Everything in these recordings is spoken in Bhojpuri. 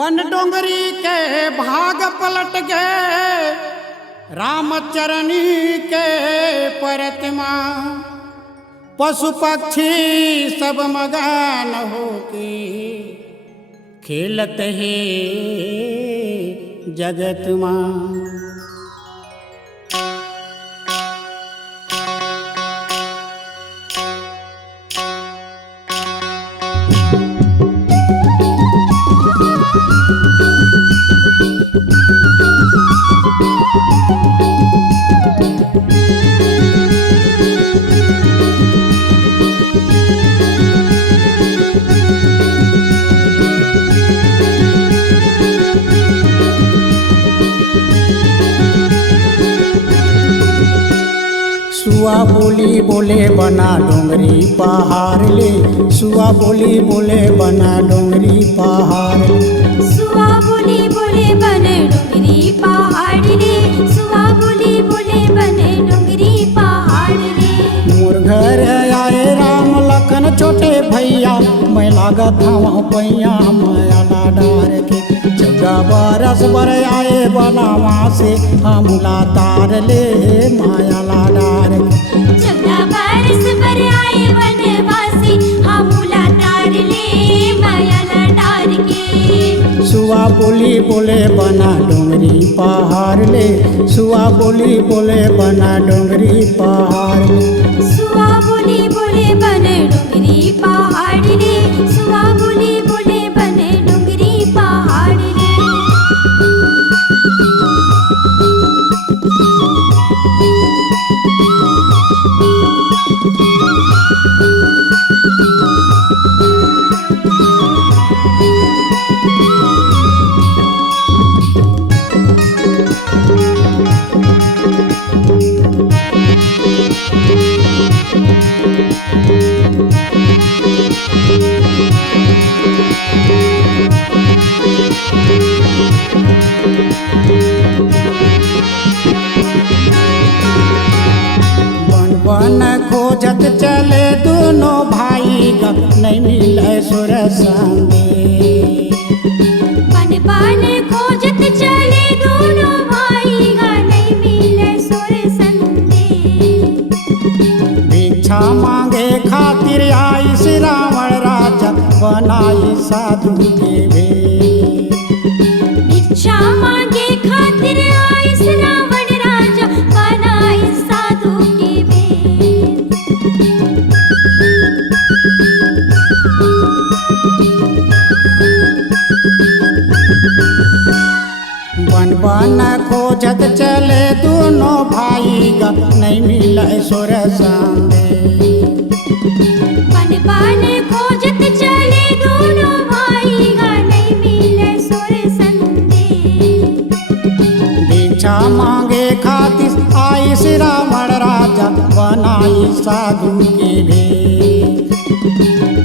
बन डोंगरी के भाग पलट गए, रामचरणी के प्रतिमा। पशु पक्षी सब मगन होके खेलत है जगत माँ। सुआ बोली बोले बना डोंगरी पहाड़ ले, सुआ बोली बोले बना डोंगरी पहाड़ ले। सुआ बोली बोले बने डोंगरी पहाड़ ले, सुआ बोली बोले बने डोंगरी पहाड़ ले। मोर घर आए राम लखन छोटे भैया, मैं लागत हूँ पैया माया डार के। 14 बरस बर आए बनावा से हम तार ले माया डार के। 14 बरस बर आए वनवासी हम तार ले माया डार के। सुआ बोली बोले बना डोंगरी पहाड़ ले, सुआ बोली बोले बना डोंगरी पहाड़ ले। सुआ बोली बोले बने डोंगरी पहाड़ ले, सुआ बोली बोले बने डोंगरी पहाड़ ले। बन खोजत चले दोनों भाई का, नहीं मिले सुर संगे। बन बन खोजत चले दोनों भाई गा, नहीं मिले सुर संगे। भिक्षा मांगे खातिर आई श्री रावण राजा, बनाई साधु के भेष। भिक्षा मांगे खातिर आई श्री रावण राजा, बनाई साधु के भेष। बन बन खोजत चले दोनों भाई गा, नहीं मिले सुर संगे। बन बन खोजत चले दोनों भाई गा, नहीं मिले सुर संगे। भिक्षा मांगे खातिर आई श्री रावण राजा, बनाई साधु के भेष।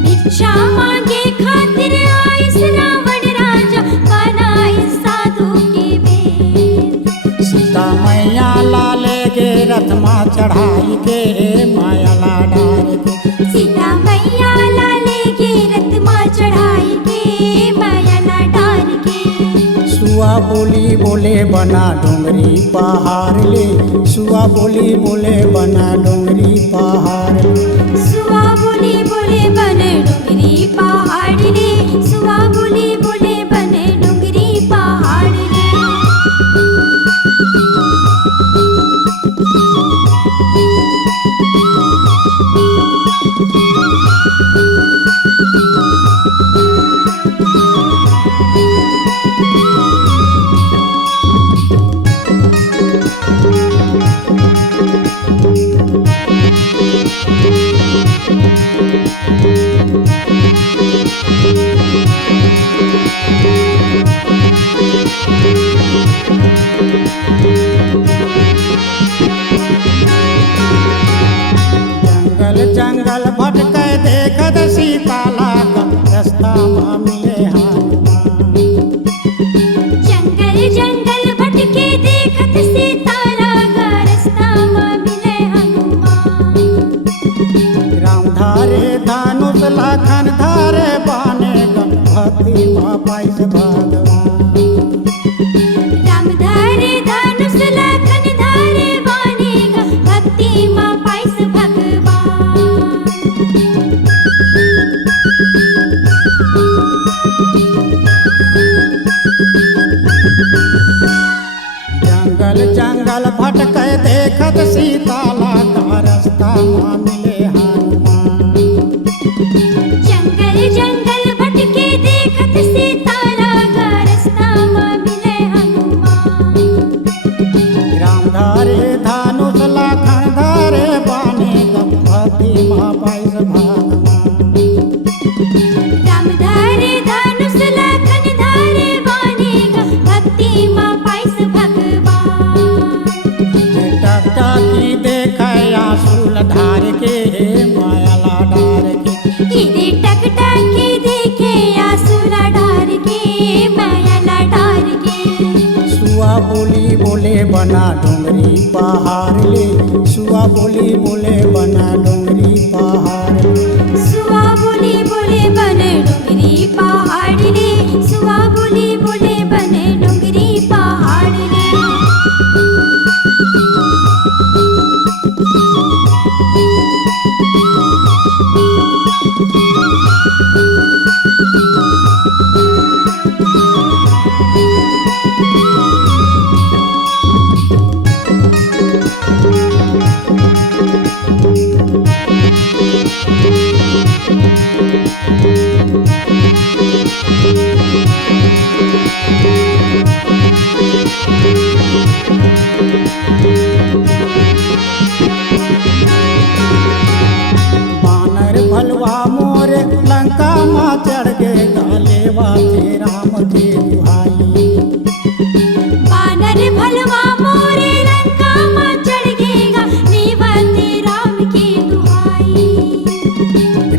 भिक्षा मांगे खातिर आई श्री रावण राजा, बनाई साधु के भेष। सीता मैया लाले के रथ माँ चढ़ाई के माया डार के। सीता मैया लाले के रथ माँ चढ़ाई के माया डार के। सुआ बोली बोले बना डोंगरी पहाड़ ले, सुआ बोली बोले बना डोंगरी पहाड़ ले। सुआ बोली बोले बने डोंगरी पहाड़ ले, सुआ बोली बोले बने डोंगरी पहाड़ ले। जंगल जंगल भटके देखत सीता लागा, रास्ता में मिले हनुमान। जंगल जंगल भटके देखत सीता लागा, रास्ता में मिले हनुमान। राम धारे धनुष लखन धारे बाने गा, भक्ति में पाइस भगवान। में मिले हनुमान। जंगल जंगल भटके देखत सीतारा का रास्ता में मिले हनुमान। राम धारे धानुष लखन धारे बाने भक्ति माँ पाइस भगवान। राम धारे धनुष लखन धारे बानेगा भक्ति माँ पाइस भगवान। टकटकी देखया सूल धार के मायाला डार के। इधे टकटकी देखे आसुरा डार के मायाला डार के। सुआ बोली बोले बना डोंगरी पहाड़ ले, सुआ बोली बोले बना डोंगरी पहाड़ ले। सुआ बोली बोले बने डोंगरी पहाड़ रे, सुआ बोली बोले बने डोंगरी पहाड़ रे। बानर भलवा मोरे लंका माँ चढ़ गए गालेवा थे राम के दुहाई। बानर भलवा मोरे लंका माँ चढ़ गएगा नेवते राम की दुहाई।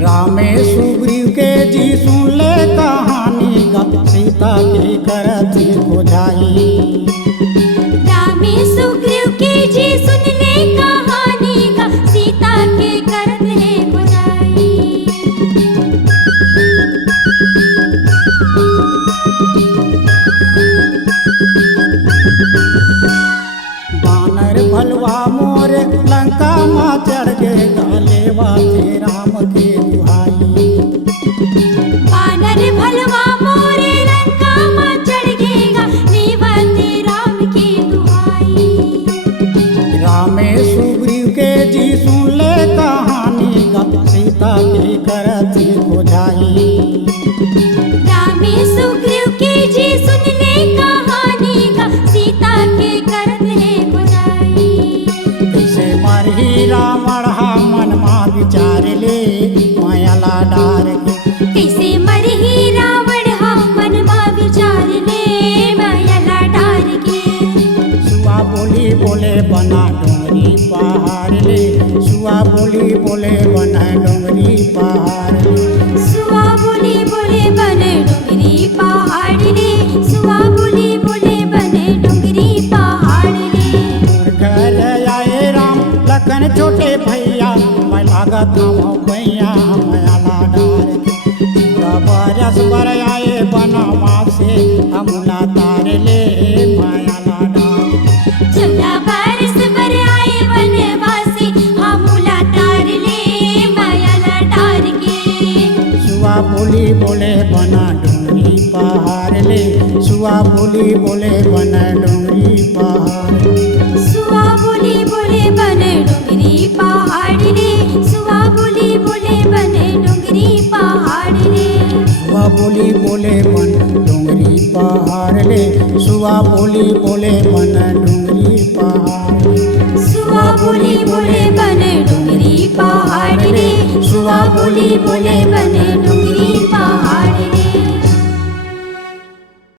रामे सुग्रीव के जी सुन ले कहानी गा, सीता की करत खोजाई। रामे सुग्रीव के जी सुन ले कहानी का, सीता के करत है बुराई। बानर भलवा मोरे लंका माँ चढ़ गए गालेवा थे राम के दुहाई। बानर भलवा मोरे लंका माँ चढ़ गएगा नेवते राम की दुहाई। रामे सुग्रीव के जी सुन ले कहानी गा, सीता की करत खोजाई। रामे सुग्रीव के जी सुन ले कहानी का, सीता के करत है बुराई। कैसे मरही रावण हा मन मा विचार ले मायाला डार के। कैसे मरही रावण हा मन मा विचार ले मायाला डार के। सुआ बोली बोले बना डोंगरी पहाड़ ले, सुआ बोली बोले बना डोंगरी पहाड़ ले। सुआ बोली बोले बने डोंगरी पहाड़ रे, सुआ बोली बोले बने डोंगरी पहाड़ रे। घर आए राम लखन छोटे भैया, मैं लागत हूँ भैया मायाला डार के। बरस बर आए बनवा से हमला तार ले मायाला डार के। 14 बरस बर आए वनवासी हमला तार ले मायाला डार के। सुआ बोली बोले बना डोंगरी पहाड़ ले, सुआ बोली बोले बना डोंगरी पहाड़ ले। सुआ बोली बोले बने डोंगरी पहाड़ रे, सुआ बोली बोले बने डोंगरी पहाड़ रे। सुआ बोली बोले बन डोंगरी पहाड़ ले, सुआ बोली बोले बना डोंगरी पहाड़ ले। सुआ बोली बोले बने डोंगरी पहाड़ रे, सुआ बोली बोले बने